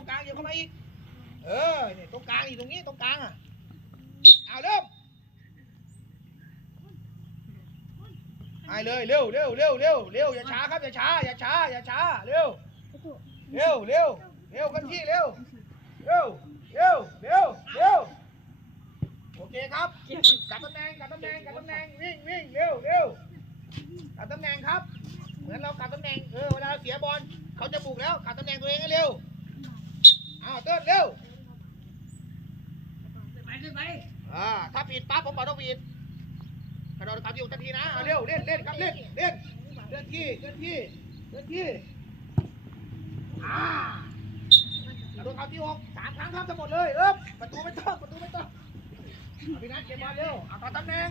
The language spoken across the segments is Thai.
รงกลางเหยียบเข้ามาอีก เออเนี่ยตรงกลางอีกตรงนี้ตรงกลางอะเอาเริ่มให้เลยเร็วเร็วเร็วเร็วเร็วอย่าช้าครับอย่าช้าอย่าช้าอย่าช้าเร็วเร็วเร็วเร็วกันที่เร็วเร็วเร็วเร็วเร็วโอเคครับกลับตำแหน่งกลับตำแหน่งกลับตำแหน่งวิ่งวิ่งเร็วเร็วกลับตำแหน่งครับ เหมือนเรากลับตำแหน่งเออเวลาเราเสียบอลเขาจะบุกแล้วกลับตำแหน่งตัวเองให้เร็ว อ้าวเต้นเร็วไปขึ้นไปอ่าถ้าผิดปั๊บผมบอกต้องผิดกระโดดกลับอยู่ทันทีนะเอาเร็วเล่นเล่นครับเล่นเล่นเล่นที่เล่นที่เล่นที่อ่ากระโดดกลับที่หกสามครั้งครับทั้งหมดเลยเอ๊บประตูไม่ต้องประตูไม่ต้องเอาพี่นัทเก็บบอลเร็วเอาต่อตำแหน่ง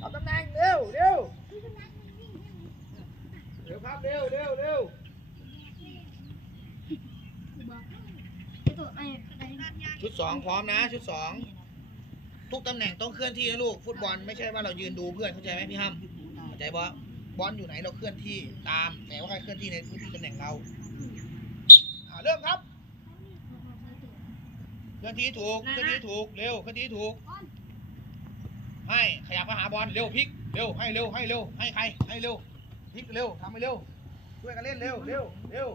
ต่อตำแหน่งเร็วเร็วเร็วครับเร็วเร็วเร็ว ชุดสองพร้อมนะ ชุดสองทุกตำแหน่งต้องเคลื่อนที่นะลูกฟุตบอลไม่ใช่ว่าเรายืนดูเพื่อนเข้าใจไหมพี่ห้ำเข้าใจบอบอลอยู่ไหนเราเคลื่อนที่ตาม แต่ว่าการเคลื่อนที่ในพื้นที่ตำแหน่งเราอ่าเริ่มครับ เคลื่อนที่ถูกเคลื่อนที่ถูกเร็วเคลื่อนที่ถูก ให้ขยับมาหาบอลเร็วพลิกเร็วให้เร็วให้เร็วให้ใครให้เร็วพลิกเร็วทำให้เร็วช่วยกันเล่นเร็วเร็วเร็ว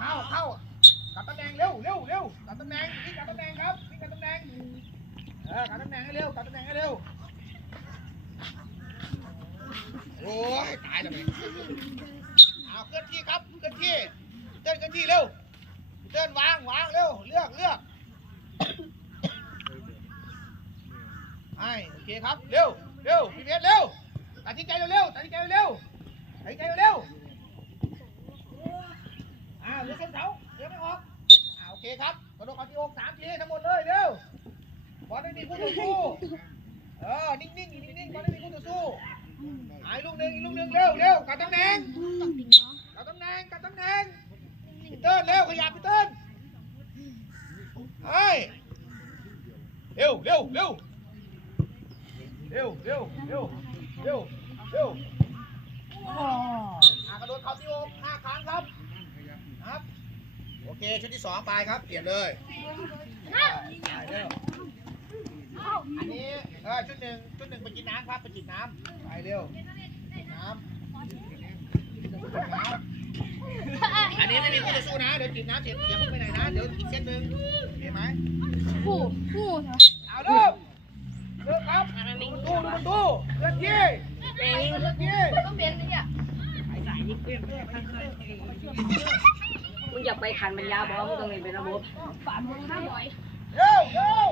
เข้าเข้า กลับตำแหน่งเร็วเร็วเร็วกลับตำแหน่งนี่กลับตำแหน่งครับนี่กลับตำแหน่งเออกลับตำแหน่งให้เร็วกลับตำแหน่งให้เร็วโอ้ยตายแล้วเนี่ยเอาเคลื่อนที่ครับเคลื่อนที่เต้นเคลื่อนที่เร็วเต้นวางวางเร็วเลือกเลือกไอ้โอเคครับเร็วเร็วพี่เพชรเร็วตัดสินใจเร็วๆตัดสินใจเร็วๆตัดสินใจเร็วๆ อ่าเหลือเส้นเสาเหลือไม่ออกอ่าโอเคครับ กระโดดเข้าที่อกสามทีทั้งหมดเลยเร็วบอลไม่มีคู่ต่อสู้เออนิ่งๆอยู่นิ่งๆบอลไม่มีคู่ต่อสู้หายลูกหนึ่งอีกลูกหนึ่งเร็วเร็วกลับตำแหน่งกลับตำแหน่งกลับตำแหน่งพี่เติ้ลเร็วขยับพี่เติ้ลไอ้เร็วเร็วเร็วเร็วเร็วเร็วเร็วเร็วอ่ากระโดดเข้าที่อกห้าครั้งครับครับโอ เคชุดที่สองไปครับ เปลี่ยนเลยไปเร็วอันนี้เออชุดหนึ่งชุดหนึ่งไปกินน้ำครับไปกินน้ำไปเร็วกินน้ำชุดหนึ่งไปกินน้ำอันนี้ไม่มีคู่ต่อสู้นะเดี๋ยวกินน้ำเสร็จอย่าเพิ่งไปไหนนะเดี๋ยวอีกเซตหนึ่งเห็นไหมผู้ผู้เอาเริ่มเริ่มครับดูประตูดูประตูเลื่อนที่เลื่อนที่ต้องเปลี่ยนเนี่ย มึงอยากไปขันบรรยาบอกมึงต้องเรียนเป็นระบบฝามือห้าร้อยเร็วเร็ว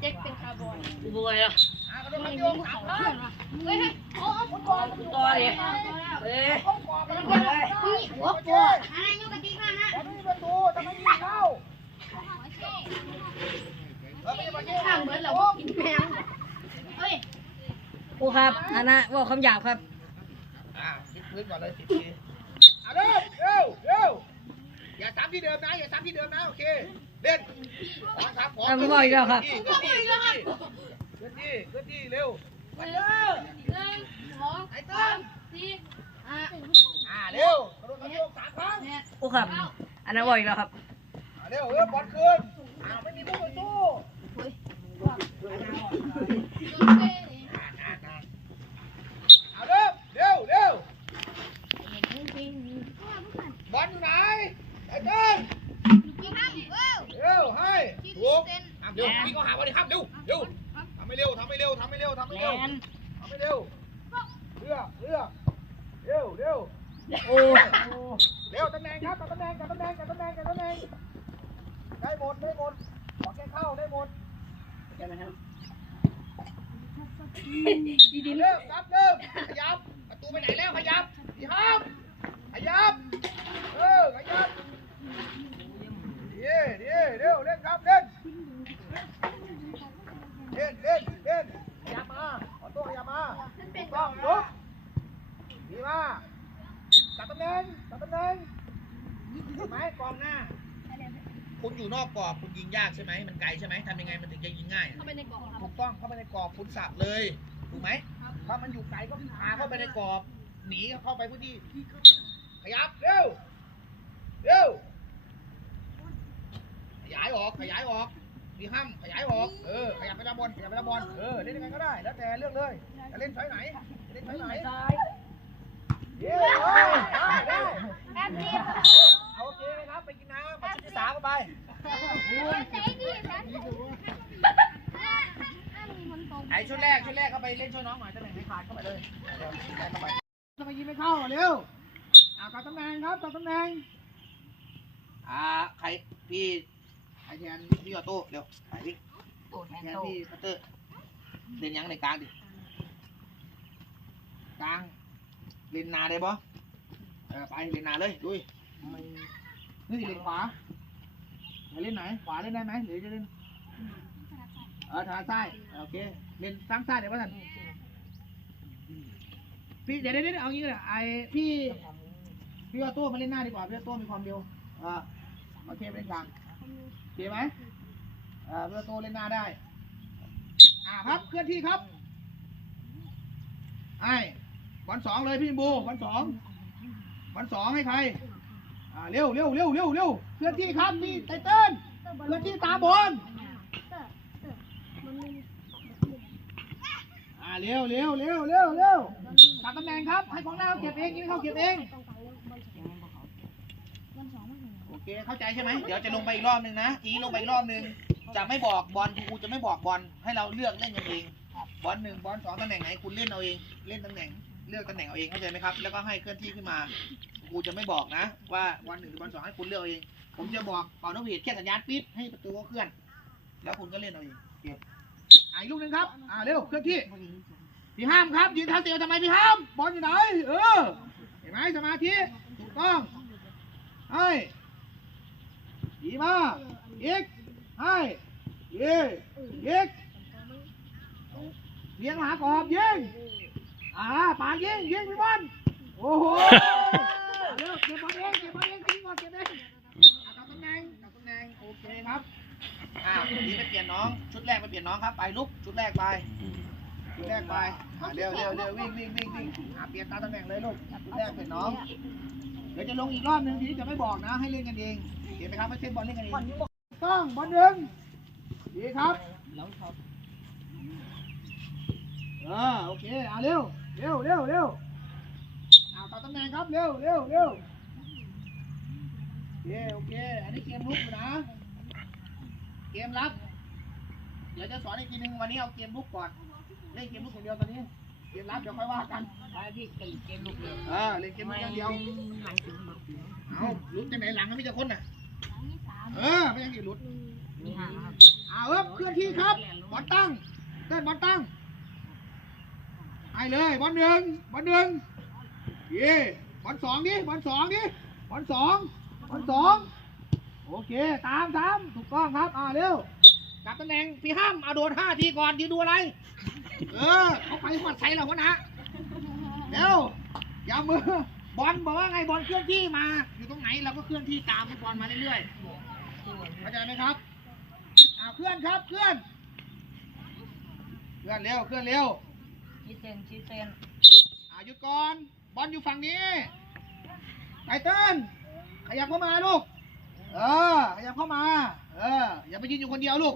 เจ๊กเป็นคาร์บอนกูบอยแล้วอ่ากระโดดเข้าที่อกสามครั้งเฮ้ยโอ้ฟุตบอลต่อเลยเอ้ยต้องกรอบมันนี่หัวปวดอะยกกระติกมานะแต่ไม่มีประตูแต่ไม่มีเข้าเออไม่มีประตูข้างเหมือนเรากินแมงเฮ้ยครูครับอันนะว่าคำหยาบครับอ่าติดพื้นก่อนเลยสิบทีอะเร็วเร็วเร็วอย่า ซ้ำที่เดิมนะ อย่าซ้ำที่เดิมนะ โอเค เล่นขอครับขอเอาไม่บอกอีกแล้วครับเคลื่อนที่เคลื่อนที่เคลื่อนที่เคลื่อนที่เร็วไปเร็วหนึ่งสองสามสี่ห้าอ่าเร็วกระโดดกระโดดสามครั้งเนี่ยครูครับ อันนั้นบอกอีกแล้วครับ อ่าเร็วเร็วบอลคืนอ่าไม่มีผู้ต่อสู้อ่าอ่าอ่าเอาเร็วเร็วเร็วบอลอยู่ไหนไอ้เติ้ล เร็วให้ถูกอะเร็วพี่ก็หาวันนี้ครับเร็วเร็วทำให้เร็วทำให้เร็วทำให้เร็วทำให้แมเร็วนทำให้เร็วเลือกเลือกเร็วเร็วโอ้เร็วตำแหน่งครับกับตำแหน่งกับตำแหน่งกับตำแหน่งกับตำแหน่งได้หมดได้หมดขอแค่เข้าได้หมดดีดีเริ่มครับเริ่ม ว่าจัดตำแหน่งตัดตำแหน่งเห็นไหมกองหน้า คุณอยู่นอกกรอบคุณยิงยากใช่ไหมมันไกลใช่ไหมทำยังไงมันถึงจะยิงง่ายเข้าไปในกรอบถูกต้องเข้าไปในกรอบคุณสับเลยถูกไหมถ้ามันอยู่ไกลก็พาเข้าไปในกรอบ หนีเข้าไปพื้นที่ขยับเร็วเร็วขยายออกขยายออกมีห้ามขยายออกเออขยับไปละบอลขยับไปละบอลเออเล่นยังไงก็ได้ แล้วแต่เรื่องเลยจะเล่นสายไหนเล่นสายไหน แอบดีเอาโอเคเลยครับ ไปกินน้ำมาชุดที่สามกันไป ใจดีแอบดีมีคนตรงไอชุดแรกชุดแรกเข้าไปเล่นช่วยน้องหน่อยตำแหน่งไม่ขาดเข้าไปเลยเดี๋ยวชุดแรกเข้าไปทำไมยิงไม่เข้าเร็วอ่ากลับตำแหน่งครับกลับตำแหน่งอ่าใครพี่ใครแทนพี่ออโต้เร็วใครพี่แทนแทนโตพี่พัตเตอร์เล่นยังในกลางดิกลาง เล่นนาได้ปะเออไปเล่นนาเลยดุยนี่เล่นขวาจะเล่นไหน ขวาเล่นได้ไหมหรือจะเล่นเออทางซ้ายโอเคเล่นซ้างซ้ายเดี๋ยวว่าท่านพี่เดี๋ยวเดี๋ยวเดี๋ยวเอางี้เลยไอพี่พี่ออโต้มาเล่นหน้าดีกว่าพี่ออโต้มีความเร็วอ่าโอเคไปเล่นกลางโอเคไหมอ่าพี่ออโต้เล่นหน้าได้ อ่าครับเคลื่อนที่ครับไอ้ บอลสองเลยพี่บูบอลสองบอลสองให้ใครอ่าเร็วเร็วเร็วเร็วเร็วเคลื่อนที่ครับพี่ไตเติ้ลเคลื่อนที่ตามบอลอ่าเร็วเร็วเร็วเร็วเร็วกลับตำแหน่งครับ ให้ของหน้าเขาเก็บเองยิงเขาเก็บเองโอเคเข้าใจใช่ไหมเดี๋ยวจะลงไปอีกรอบหนึ่งนะทีลงไปอีกรอบหนึ่งจะไม่บอกบอลครูจะไม่บอกบอลให้เราเลือกเล่นกันเองบอลหนึ่งบอลสองตำแหน่งไหนคุณเล่นเอาเองเล่นตำแหน่ง เลือกตำแหน่งเอาเองเข้าใจไหมครับ แล้วก็ให้เคลื่อนที่ขึ้นมาครูจะไม่บอกนะ ว่าบอลหนึ่งหรือบอลสองให้คุณเลือกเอาเอง ผมจะบอกเป่านกหวีดแค่สัญญาณปิดให้ประตูเขาเคลื่อน แล้วคุณก็เล่นเอาเองเก็บอะอีกลูกหนึ่งครับอ่าเร็วเคลื่อนที่พี่ห้ามครับยืนเท้าเตียวทำไมพี่ห้ามบอลอยู่ไหนเออเห็นไหมสมาธิถูกต้องให้ดีมากอีกให้เย่อีกเลี้ยงหากรอบยิง อ่าปากยิงยิงพี่บอลโอ้โหเอาเร็วเก็บบอลเองเก็บบอลเองทิ้งก่อนเก็บเองอะกลับตำแหน่งกลับตำแหน่งโอเคครับอ่าทีนี้ไปเปลี่ยนน้อง ชุดแรกไปเปลี่ยนน้องครับ ไปลุก ชุดแรกไป ชุดแรกไปอ่าเร็วเร็วเร็ววิ่งวิ่งวิ่งวิ่งอ่าเปลี่ยนตามตำแหน่งเลยลูก ชุดแรกเป็นน้อง เดี๋ยวจะลงอีกรอบหนึ่งทีนี้จะไม่บอกนะ ให้เล่นกันเอง เห็นไหมครับไม่ใช่บอลเล่นกันเองต้องบอลหนึ่งดีครับ เออโอเคอ่าเร็ว เร็วเร็วเร็วอ่าต่อตำแหน่งครับเร็วเร็วเร็วโอเคโอเค อันนี้เกมลุกอยู่นะ เกมรับ เดี๋ยวจะสอนอีกทีนึงวันนี้เอาเกมลุกก่อน เล่นเกมลุกอย่างเดียวตอนนี้ เกมรับเดี๋ยวค่อยว่ากันไปพี่เก่งเกมลูกเลยเออเล่นเกมลุกอย่างเดียว หลังถึงแบบนี้เอาลุกจากไหนหลังไม่จะคนน่ะเออไม่ยังกี่ลุดมีห่างครับเอาเอิบเคลื่อนที่ครับบอลตั้งเต้นบอลตั้ง ให้เลยบอลหนึ่งบอลหนึ่งเย่บอลสองดิบอลสองดิบอลสองบอลสองโอเคตามตามถูกต้องครับอ่าเร็วกลับตำแหน่งพี่ห้ามเอาโดนห้าทีก่อนยืนดูอะไร เออเขาไปหัดใส่เราวะนะเร็วอย่ามือบอลบอกว่าไงบอลเคลื่อนที่มา อยู่ตรงไหนเราก็เคลื่อนที่ตามบอลมาเรื่อยๆเข้าใจไหมครับอ่าเคลื่อนครับเคลื่อน เคลื่อนเร็วเคลื่อนเร็ว ชีเซนชีเซนอ่าหยุดก่อนบอลอยู่ฝั่งนี้ไตเติ้ลขยับเข้ามาลูก เออ ขยับเข้ามา เออ อย่าไปยืนอยู่คนเดียวลูก